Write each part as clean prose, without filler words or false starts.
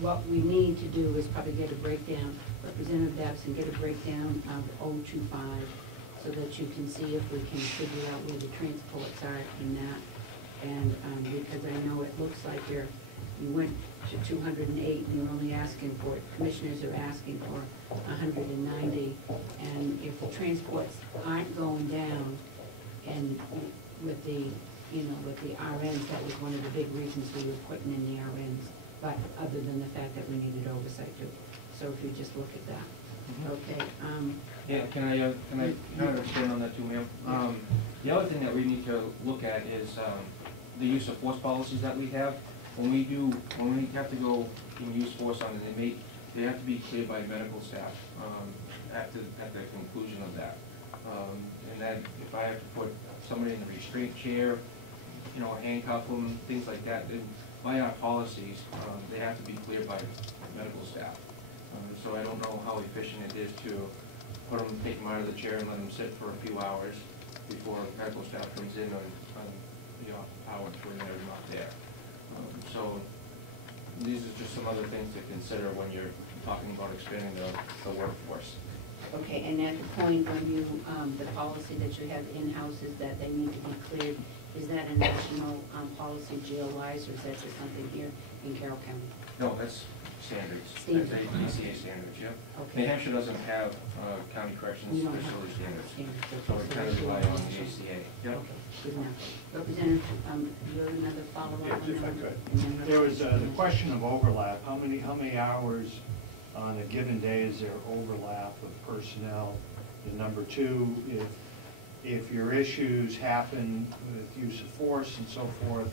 what we need to do is probably get a breakdown, Representative Babson, get a breakdown of 025 so that you can see if we can figure out where the transports are in that. And because I know it looks like you went to 208 and you're only asking for, commissioners are asking for 190. And if the transports aren't going down, and with the, with the RNs, that was one of the big reasons we were putting in the RNs. But other than the fact that we needed oversight too. So if you just look at that. Okay. Yeah, can I understand on that too, ma'am? The other thing that we need to look at is the use of force policies that we have. When we have to go and use force on an inmate, they have to be cleared by medical staff at the conclusion of that. And that if I have to put somebody in a restraint chair, handcuff them, things like that, then by our policies, they have to be cleared by medical staff. So I don't know how efficient it is to put them, take them out of the chair and let them sit for a few hours before medical staff comes in on the off hours when they're not there. So these are just some other things to consider when you're talking about expanding the workforce. Okay, and at the point when you, the policy that you have in-house is that they need to be cleared, is that a national policy jail-wise, or is that just something here in Carroll County? No, that's standards. Standards. That's ACA standards, yeah. Okay. New Hampshire doesn't have county corrections facility standards. So we kind of rely on the ACA. Yep. Okay, good enough. Representative, you have another follow-up on that? Yes, if I could. There was the question of overlap. How many hours on a given day is there overlap of personnel? And number two, if your issues happen with use of force and so forth,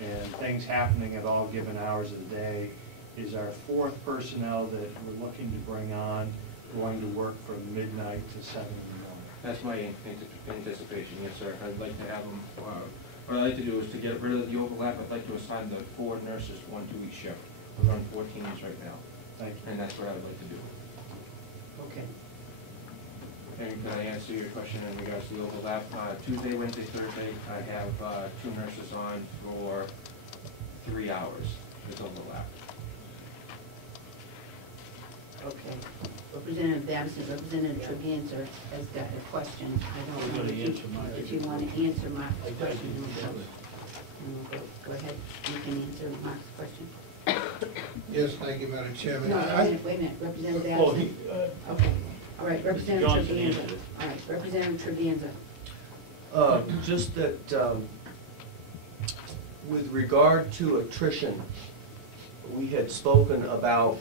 and things happening at all given hours of the day, is our fourth personnel that we're looking to bring on going to work from midnight to 7 in the morning? That's my anticipation, yes, sir. I'd like to have them, what I'd like to do is to get rid of the overlap. I'd like to assign the 4 nurses 1 2-week shift. We're on 14 right now. Thank you. And that's what I would like to do. Okay. And can I answer your question in regards to the overlap? Tuesday, Wednesday, Thursday, I have 2 nurses on for 3 hours with overlap. Okay. Representative Babson, Representative Trevisan has got a question. I don't know if you want to answer Mark's question. Go ahead. You can answer Mark's question. Yes, thank you, Madam Chairman. No, wait a minute. Representative Babson. Okay. All right, Representative Trevisan. All right, Representative Trevisan. Just that with regard to attrition, we had spoken about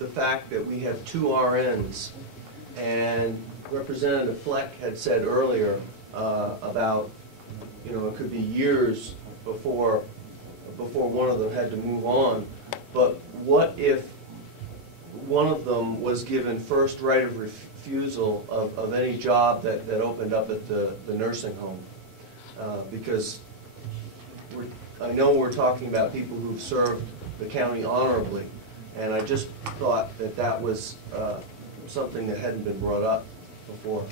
the fact that we have 2 RNs, and Representative Fleck had said earlier about, it could be years before one of them had to move on. But what if one of them was given first right of refusal of any job that opened up at the nursing home? Because I know we're talking about people who've served the county honorably, and I just thought that was something that hadn't been brought up before.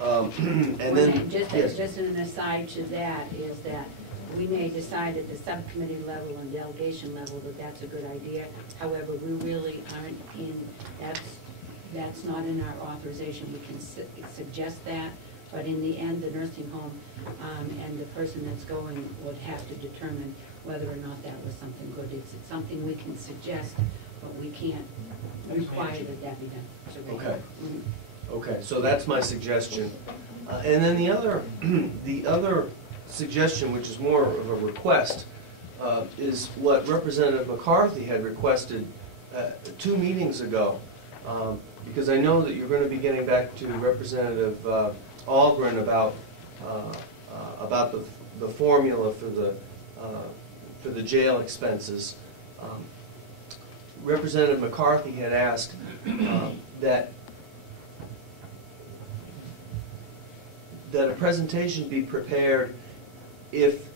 And then, just an aside to that is that we may decide at the subcommittee level and delegation level that that's a good idea. However, we really aren't in, that's not in our authorization. We can suggest that, but in the end, the nursing home and the person that's going would have to determine whether or not that was something good. It's something we can suggest, but we can't require that that be done. So okay. Okay, so that's my suggestion. And then the other suggestion, which is more of a request, is what Representative McCarthy had requested 2 meetings ago, because I know that you're going to be getting back to Representative Algren about the formula for the jail expenses. Representative McCarthy had asked that a presentation be prepared if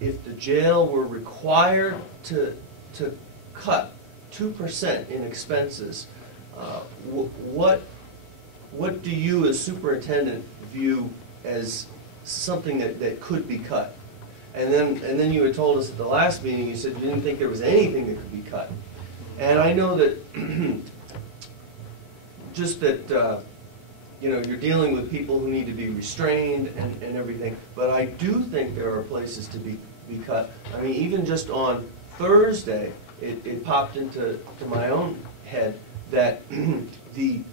the jail were required to cut 2% in expenses. What do you as superintendent view as something that could be cut? And then you had told us at the last meeting, you said you didn't think there was anything that could be cut. And I know that, just that, you know, you're dealing with people who need to be restrained and everything, but I do think there are places to be cut. I mean, even just on Thursday, it popped into my own head that the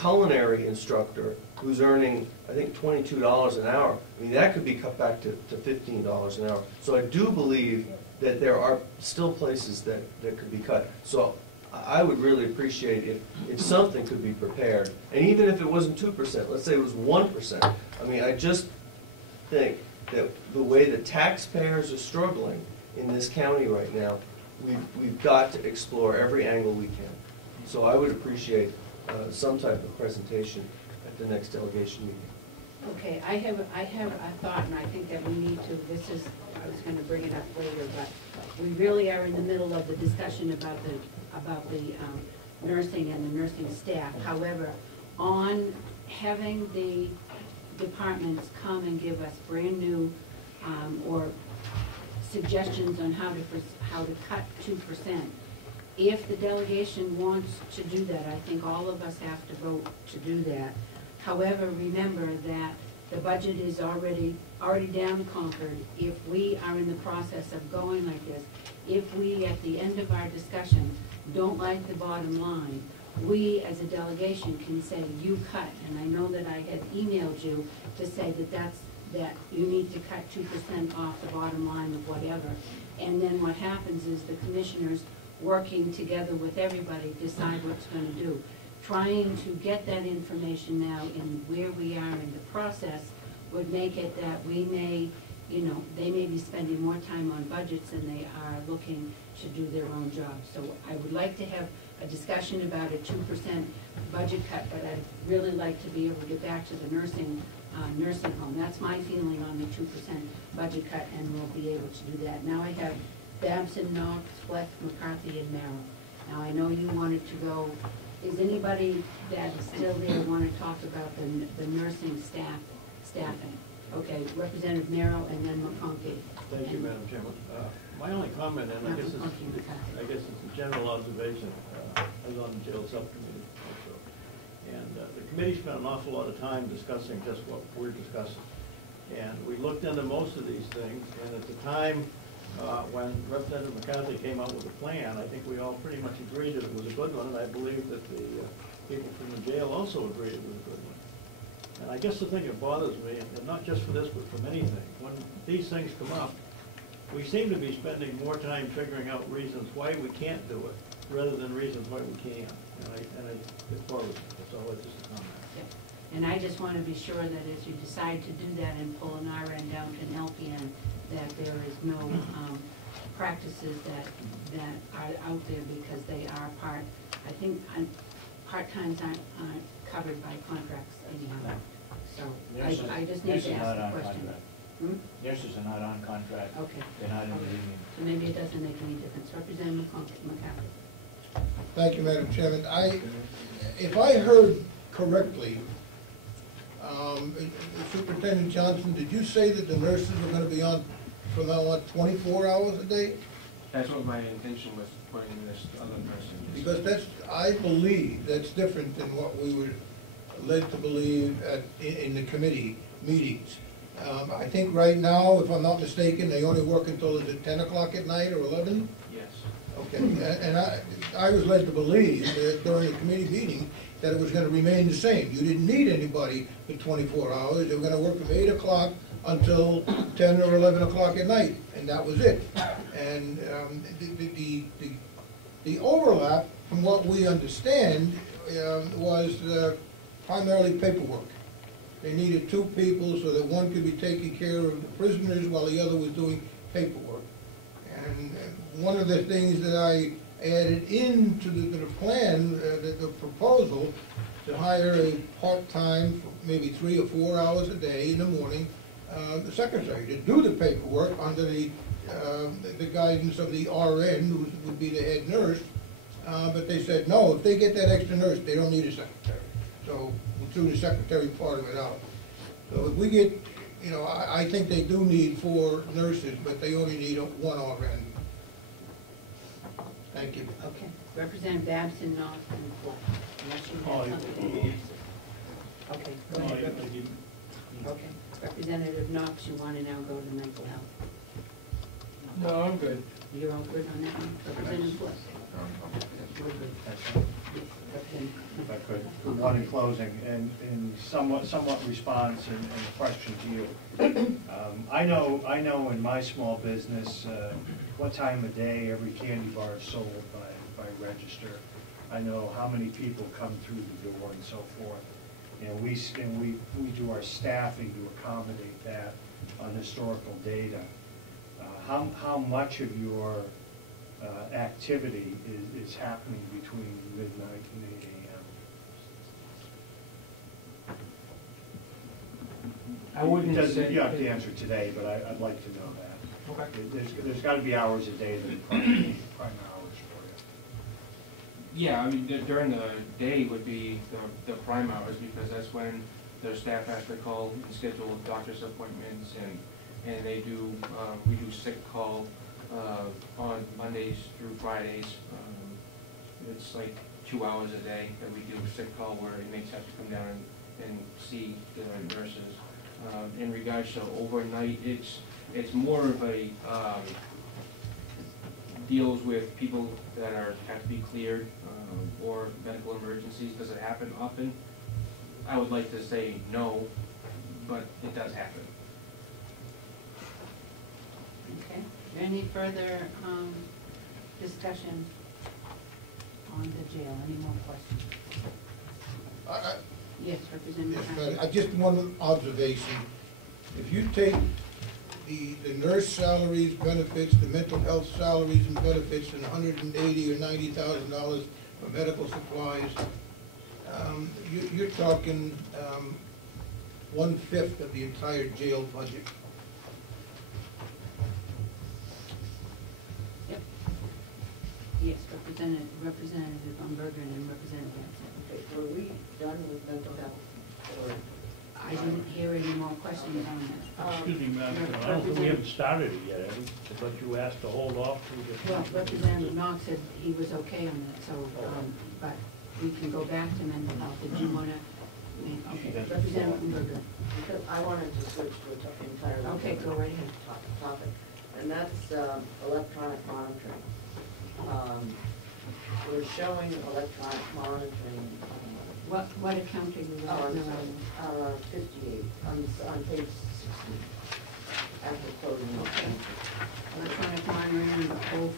culinary instructor who's earning, I think, $22 an hour, I mean, that could be cut back to $15 an hour. So I do believe that there are still places that could be cut. So I would really appreciate if something could be prepared. And even if it wasn't 2%, let's say it was 1%. I mean, I just think that the way the taxpayers are struggling in this county right now, we've got to explore every angle we can. So I would appreciate some type of presentation at the next delegation meeting. Okay, I have a thought, and I think that we need to, I was gonna bring it up later, but we really are in the middle of the discussion about the nursing and the nursing staff. However, on having the departments come and give us brand new, or suggestions on how to cut 2%, if the delegation wants to do that, I think all of us have to vote to do that. However, remember that the budget is already down Concord. If we are in the process of going like this, if we, at the end of our discussion, don't like the bottom line, we as a delegation can say, you cut. And I know that I had emailed you to say that you need to cut 2% off the bottom line of whatever. And then what happens is the commissioners, working together with everybody, decide what's going to do. Trying to get that information now in where we are in the process would make it that we may, you know, they may be spending more time on budgets than they are looking to do their own job. So I would like to have a discussion about a 2% budget cut, but I'd really like to be able to get back to the nursing home. That's my feeling on the 2% budget cut, and we'll be able to do that. Now I have Babson, Knox, Fleck, McCarthy, and Merrill. Now I know you wanted to go. Is anybody that is still there want to talk about the nursing staffing? Okay, Representative Merrill and then McConkey. Thank you, Madam Chairman. My only comment, and I guess it's a general observation, I was on the jail subcommittee also, and the committee spent an awful lot of time discussing just what we're discussing. And we looked into most of these things, and at the time when Representative McCarthy came out with a plan, I think we all pretty much agreed that it was a good one, and I believe that the people from the jail also agreed it was a good one. And I guess the thing that bothers me, and not just for this, but for many things, when these things come up, we seem to be spending more time figuring out reasons why we can't do it, rather than reasons why we can. It bothers me. That's all. It's just a comment. Yeah. And I just want to be sure that as you decide to do that and pull an RN down to an LPN, that there is no practices that are out there, because they are I think part-times aren't covered by contracts anyhow. So I just need to ask the question. Nurses are not on contract. Okay. They're not in the union. So maybe it doesn't make any difference. Representative McCarthy. Thank you, Madam Chairman. If I heard correctly, Superintendent Johnson, did you say that the nurses are going to be on from now on 24 hours a day? That's what my intention was, putting this other nurse in. Because I believe that's different than what we were led to believe in the committee meetings. I think right now, if I'm not mistaken, they only work until, is it 10 o'clock at night or 11? Yes. Okay, and I was led to believe that during the committee meeting that it was going to remain the same. You didn't need anybody for 24 hours. They were going to work from 8 o'clock until 10 or 11 o'clock at night, and that was it. And the overlap, from what we understand, was primarily paperwork. They needed two people so that one could be taking care of the prisoners while the other was doing paperwork. And one of the things that I added into the plan, the proposal, to hire a part-time, maybe 3 or 4 hours a day in the morning, the secretary to do the paperwork under the guidance of the RN, who would be the head nurse. But they said, no, if they get that extra nurse, they don't need a secretary. So we threw the secretary part of it out. So if we get you know, I think they do need 4 nurses, but they only need 1 RN. Thank you. Okay, Representative Babson, Knox, and Fleck, unless you Oh, have something to answer. Okay, go No, ahead. I didn't. Okay, Representative Knox, you want to now go to mental health? No, I'm good. You're all good on that one? Representative Fleck? We're good. Yes, Representative. If I could, one in closing, and somewhat response and question to you. I know in my small business, what time of day every candy bar is sold by register. I know how many people come through the door and so forth. And we do our staffing to accommodate that on historical data. How much of your activity is happening between midnight and 8 a.m.? I wouldn't say. You have to answer today, but I'd like to know that. Okay. There's got to be hours a day that are prime hours for you. Yeah, I mean, during the day would be the prime hours, because that's when the staff has to call and schedule doctor's appointments, and they do, we do sick call on Mondays through Fridays. It's like 2 hours a day that we do sick call, where inmates have to come down and see the nurses. In regards to overnight, it's more of a, deals with people that have to be cleared, or medical emergencies. Does it happen often? I would like to say no, but it does happen. Okay, any further discussion on the jail? Any more questions? Yes, Representative Yes, Hammond. but just one observation. If you take the nurse salaries, benefits, the mental health salaries and benefits, and $180,000 or $90,000 for medical supplies, you're talking 1/5 of the entire jail budget. Yep. Yes, Representative Umberger and Representative Hanson. Okay, were we done with mental health? Or I didn't hear any more questions on that. Excuse me, Madam Chairman, I don't think we haven't started it yet, have we? But you asked to hold off to the. Well, Representative Knox said he was okay on that, so, but we can go back to mental health. Did you want to? Okay, Representative Umberger. because I wanted to switch to an entirely Okay, go different right ahead. topic, and that's electronic monitoring. We're showing electronic monitoring. What account are you Oh, on? I'm sorry, 58, on page 16, after closing. Okay. Electronic monitoring,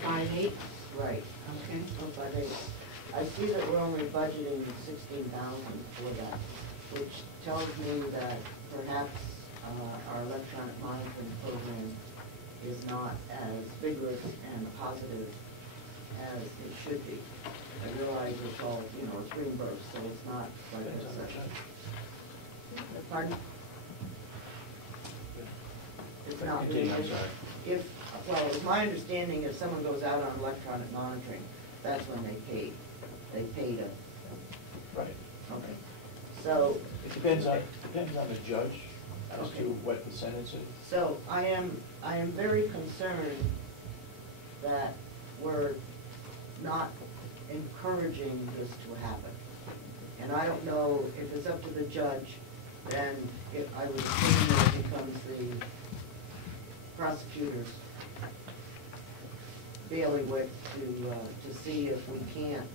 058, Right, okay. 058. I see that we're only budgeting 16,000 for that, which tells me that perhaps our electronic monitoring program is not as vigorous and positive as it should be. I realize it's all, it's reimbursed, so it's not like pardon? It's not Continue, I'm really. sorry. Well, it's my understanding if someone goes out on electronic monitoring, that's when they pay. They pay to. Right. Okay. So. It depends on the judge as Okay. to what the sentence is. So I am very concerned that we're not encouraging this to happen. And I don't know if it's up to the judge, then if I would assume that it becomes the prosecutor's bailiwick to see if we can't